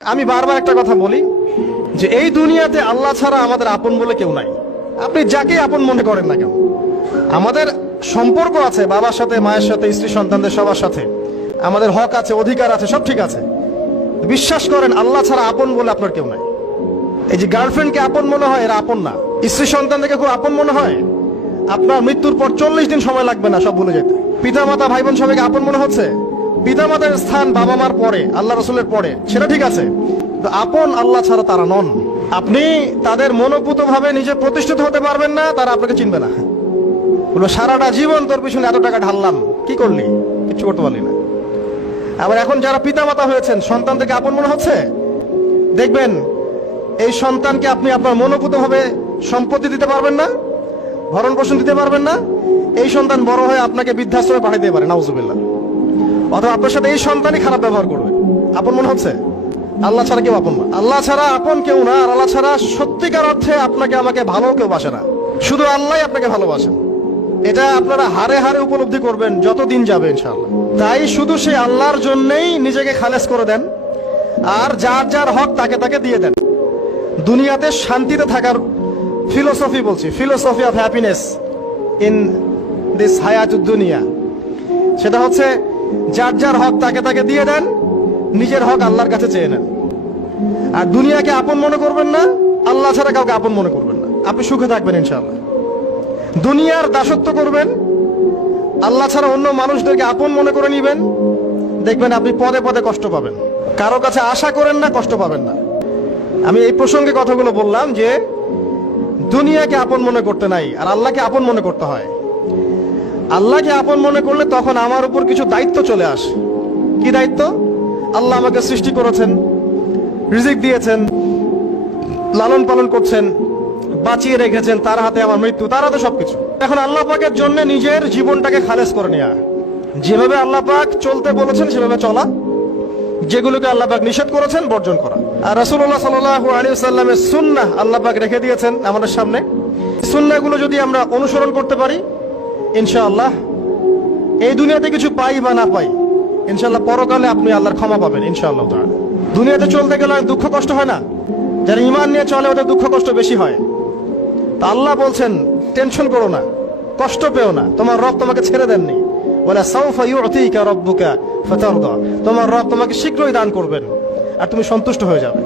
আমি বারবার একটা কথা বলি যে এই দুনিয়াতে আল্লাহ ছাড়া আমাদের আপন বলে কেউ নাই। আপনি যাকে আপন মনে করেন না কেন, আমাদের সম্পর্ক আছে বাবার সাথে, মায়ের সাথে, স্ত্রী সন্তানদের সবার সাথে, আমাদের হক আছে, অধিকার আছে, সব ঠিক আছে। বিশ্বাস করেন আল্লাহ ছাড়া আপন বলে আপনার কেউ নাই। এই যে গার্লফ্রেন্ডকে আপন মনে হয়, এরা আপন না। স্ত্রী সন্তানদেরকে খুব আপন মনে হয়, আপনার মৃত্যুর পর 40 দিন সময় লাগবে না সব ভুলে যেতে। পিতা মাতা, ভাই বোন সবাইকে আপন মনে হচ্ছে। পিতা মাতার স্থান বাবা মার পরে, আল্লাহ রসুলের পরে, সেটা ঠিক আছে, তো আপন আল্লাহ ছাড়া তারা নন। আপনি তাদের মনোপুত ভাবে নিজে প্রতিষ্ঠিত হতে পারবেন না, তারা আপনাকে চিনবে না। বললো সারাটা জীবন তোর পিছনে এত টাকা ঢাললাম, কি করলি? কিছু করতে পারলি না। আবার এখন যারা পিতা মাতা হয়েছেন, সন্তান থেকে আপন মনে হচ্ছে, দেখবেন এই সন্তানকে আপনি আপনার মনোপুত ভাবে সম্পত্তি দিতে পারবেন না, ভরণ পোষণ দিতে পারবেন না। এই সন্তান বড় হয়ে আপনাকে বৃদ্ধাশ্রমে পাঠিয়ে দিতে পারে, নাউজুবিল্লাহ। অথবা আপনার সাথে এই সন্তানই খারাপ ব্যবহার করবে। আপন মনে হচ্ছে? আল্লাহ ছাড়া কেউ আপন না। আল্লাহ ছাড়া আপন কেউ না। আর আল্লাহ ছাড়া সত্যিকার অর্থে আপনাকে আমাকে ভালো কেউ বাসে না। শুধু আল্লাহ আপনাকে ভালোবাসেন। এটা আপনারা হারে হারে উপলব্ধি করবেন যত দিন যাবে ইনশাআল্লাহ। তাই শুধু সেই আল্লাহর জন্যই নিজেকে খালেস করে দেন, আর যার যার হক তাকে তাকে দিয়ে দেন। দুনিয়াতে শান্তিতে থাকার ফিলোসফি বলছি, philosophy of happiness in this হায়াতুদ দুনিয়া, সেটা হচ্ছে যার যার হক তাকে তাকে দিয়ে দেন, নিজের হক আল্লাহর কাছে চেয়ে নেন। আর দুনিয়াকে আপন মনে করবেন না, আল্লাহ ছাড়া কাউকে আপন মনে করবেন না। আপনি সুখে থাকবেন ইনশাআল্লাহ। দুনিয়ার দাসত্ব করবেন, আল্লাহ ছাড়া অন্য মানুষদেরকে আপন মনে করে নিবেন, দেখবেন আপনি পদে পদে কষ্ট পাবেন। কারো কাছে আশা করেন না, কষ্ট পাবেন না। আমি এই প্রসঙ্গে কথাগুলো বললাম যে দুনিয়াকে আপন মনে করতে নাই, আর আল্লাহকে আপন মনে করতে হয়। আল্লাহকে আপন মনে করলে তখন আমার উপর কিছু দায়িত্ব চলে আসে। কি দায়িত্ব? আল্লাহ আমাকে সৃষ্টি করেছেন, রিজিক দিয়েছেন, লালন পালন করছেন, বাঁচিয়ে রেখেছেন, তার হাতে আমার মৃত্যু, তার হাতে সবকিছু। এখন আল্লাহ পাকের জন্য নিজের জীবনটাকে খালেস করে নেওয়া, যেভাবে আল্লাহ পাক চলতে বলেছেন সেভাবে চলা, যেগুলোকে আল্লাহ পাক নিষেধ করেছেন বর্জন করা। আর রাসূলুল্লাহ সাল্লাল্লাহু আলাইহি ওয়াসাল্লামের সুন্নাহ আল্লাহ পাক রেখে দিয়েছেন আমাদের সামনে। সুন্নাহগুলো যদি আমরা অনুসরণ করতে পারি, ইনশাআল্লাহ এই দুনিয়াতে কিছু পাই বা না পাই, ইনশাআল্লাহ পরকালে আপনি আল্লাহর ক্ষমা পাবেন ইনশাআল্লাহ তাআলা। দুনিয়াতে চলতে গেলে দুঃখ কষ্ট হয় না? যারা ঈমান নিয়ে চলে ওদের দুঃখ কষ্ট বেশি হয়। তা আল্লাহ বলছেন টেনশন করো না, কষ্ট পেও না, তোমার রব তোমাকে ছেড়ে দেননি। ওয়ালা সাউফা ইউতিকা রাব্বুকা ফাতারদা, তোমার রব তোমাকে শীঘ্রই দান করবেন আর তুমি সন্তুষ্ট হয়ে যাবে।